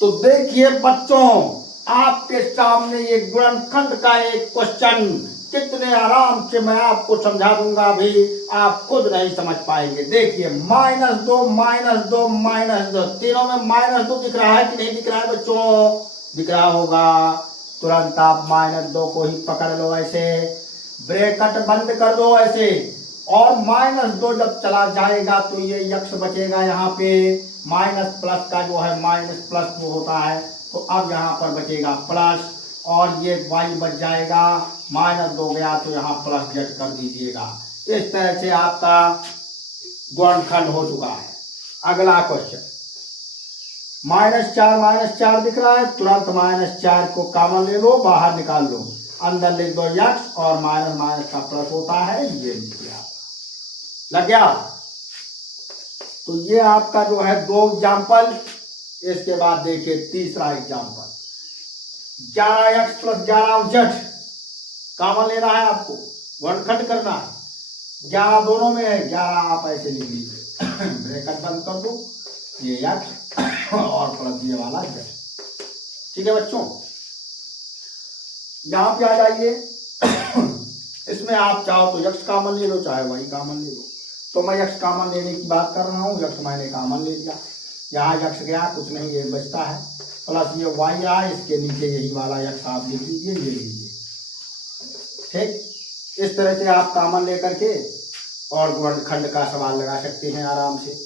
तो देखिए बच्चों, आपके सामने ये गुणनखंड का एक क्वेश्चन कितने आराम से मैं आपको समझा दूंगा, भी आप खुद नहीं समझ पाएंगे। देखिए -2 -2 -2, तीनों में -2 दिख रहा है कि नहीं दिख रहा है बच्चों? दिख रहा होगा। तुरंत आप -2 को ही पकड़ लो, ऐसे ब्रैकेट बंद कर दो ऐसे, और -2 जब चला जाएगा तो ये यक्ष बचेगा यहाँ पे। माइनस प्लस का जो है माइनस प्लस वो होता है, तो अब यहाँ पर बचेगा प्लस, और ये y बच जाएगा। -2 गया तो यहाँ प्लस z कर दीजिएगा। इस तरह से आपका गुणनखंड हो चुका है। अगला क्वेश्चन, -4 दिख रहा है, तुरंत -4 को कॉमन ले लो, बाहर निकाल लो, अंदर लिख दो यक्ष, और माइनस माइनस का प्लस होता है, ये लिख दिया। लग गया? तो ये आपका जो है 2 एग्जाम्पल। इसके बाद देखिए तीसरा एग्जाम्पल, 11x + 11z कॉमन लेना है आपको, गुणनखंड करना है। 11 दोनों में है, 11 आप ऐसे लिख लीजिए, ब्रैकेट बंद कर दो, ये x और प्लस ये वाला z। ठीक है बच्चों, यहां पे आ जाइए। इसमें आप चाहो तो x कॉमन ले लो, चाहे y कॉमन ले लो। तो मैं x कॉमन लेने की बात कर रहा हूँ, x मैंने कॉमन ले लिया, यहाँ x गया, कुछ नहीं, ये बचता है, प्लस ये y आया, इसके नीचे यही वाला x आप लिख लीजिए, ये लीजिए। ठीक, इस तरह से आप कॉमन लेकर के और गुणनखंड का सवाल लगा सकते हैं आराम से।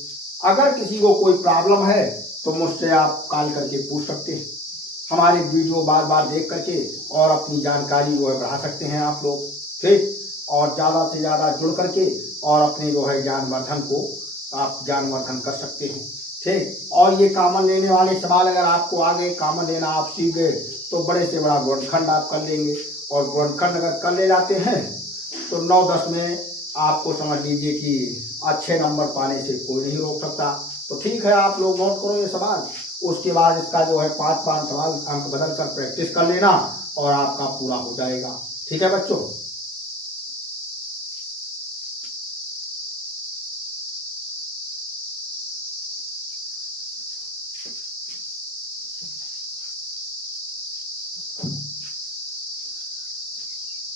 अगर किसी को कोई प्रॉब्लम है तो मुझसे आप कॉल करके पूछ सकते हैं। हमारे वीडियो बार बार देख करके और अपनी जानकारी जो है बढ़ा सकते हैं आप लोग। ठीक, और ज़्यादा से ज़्यादा जुड़ करके और अपने जो है ज्ञानवर्धन को आप ज्ञानवर्धन कर सकते हैं। ठीक, और ये कॉमन लेने वाले सवाल अगर आपको आगे कॉमन लेना आप सीख गए तो बड़े से बड़ा गुणनखंड आप कर लेंगे। और गुणनखंड अगर कर ले जाते हैं तो 9-10 में आपको समझ लीजिए कि अच्छे नंबर पाने से कोई नहीं रोक सकता। तो ठीक है, आप लोग नोट करो ये सवाल, उसके बाद इसका जो है 5-5 सवाल अंक बदल कर प्रैक्टिस कर लेना और आपका पूरा हो जाएगा। ठीक है बच्चों।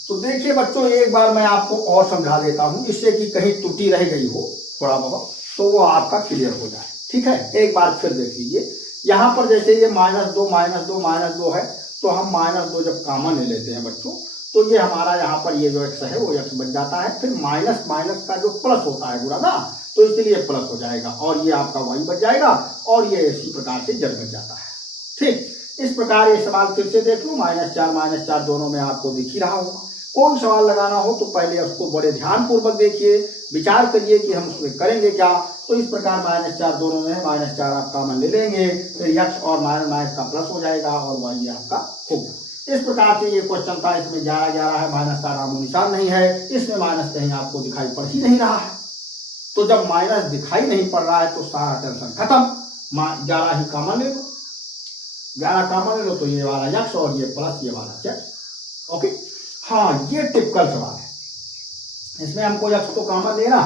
तो देखिए बच्चों, एक बार मैं आपको और समझा देता हूं, जिससे कि कहीं त्रुटि रह गई हो थोड़ा बहुत, तो वो आपका क्लियर हो जाए। ठीक है, एक बार फिर देख लीजिए। यहाँ पर जैसे ये -2 -2 -2 है, तो हम -2 जब कॉमन ले लेते हैं बच्चों, तो ये हमारा यहाँ पर ये जो x है वो x बन जाता है। फिर माइनस माइनस का जो प्लस होता है गुणा ना, तो इसलिए प्लस हो जाएगा, और ये आपका y बच जाएगा, और ये इसी प्रकार से z बच जाता है। ठीक, इस प्रकार ये सवाल फिर से देख लो, -4 दोनों में आपको दिख ही रहा होगा। कोई सवाल लगाना हो तो पहले उसको बड़े ध्यान पूर्वक देखिए, विचार करिए कि हम उसमें करेंगे क्या। तो इस प्रकार -4 दोनों में है, -4 आप कॉमन ले लेंगे, फिर यक्ष और माइनस माइनस का प्लस हो जाएगा, और y आपका होगा। इस प्रकार से ये क्वेश्चन था। इसमें 11 है, माइनस का नामो निशान नहीं है, इसमें माइनस कहीं आपको दिखाई पड़ ही नहीं रहा है। तो जब माइनस दिखाई नहीं पड़ रहा है तो सारा टेंशन खत्म, 11 ही कॉमन ले लो, 11 कॉमन ले लो, तो ये वाला यक्ष और ये प्लस ये वाला z। ओके, हाँ, ये टिपिकल सवाल है। इसमें हमको यक्ष तो कॉमन लेना,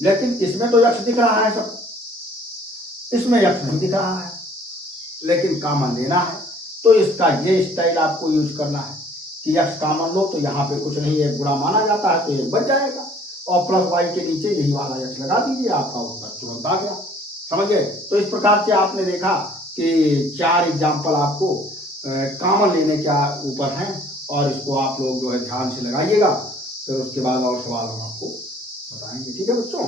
लेकिन इसमें तो यक्ष दिख रहा है सब, इसमें यक्ष नहीं दिख रहा है, लेकिन कॉमन लेना है। तो इसका ये स्टाइल आपको यूज करना है कि यक्ष कॉमन लो, तो यहाँ पे कुछ नहीं, एक गुणा माना जाता है, तो एक बच जाएगा, और प्लस y के नीचे यही वाला यक्ष लगा दीजिए, आपका उत्तर तुरंत आ गया। समझ गए? तो इस प्रकार से आपने देखा कि 4 एग्जाम्पल आपको कॉमन लेने के ऊपर हैं, और इसको आप लोग जो है ध्यान से लगाइएगा। फिर उसके बाद और सवाल हम आपको बताएंगे। ठीक है बच्चों।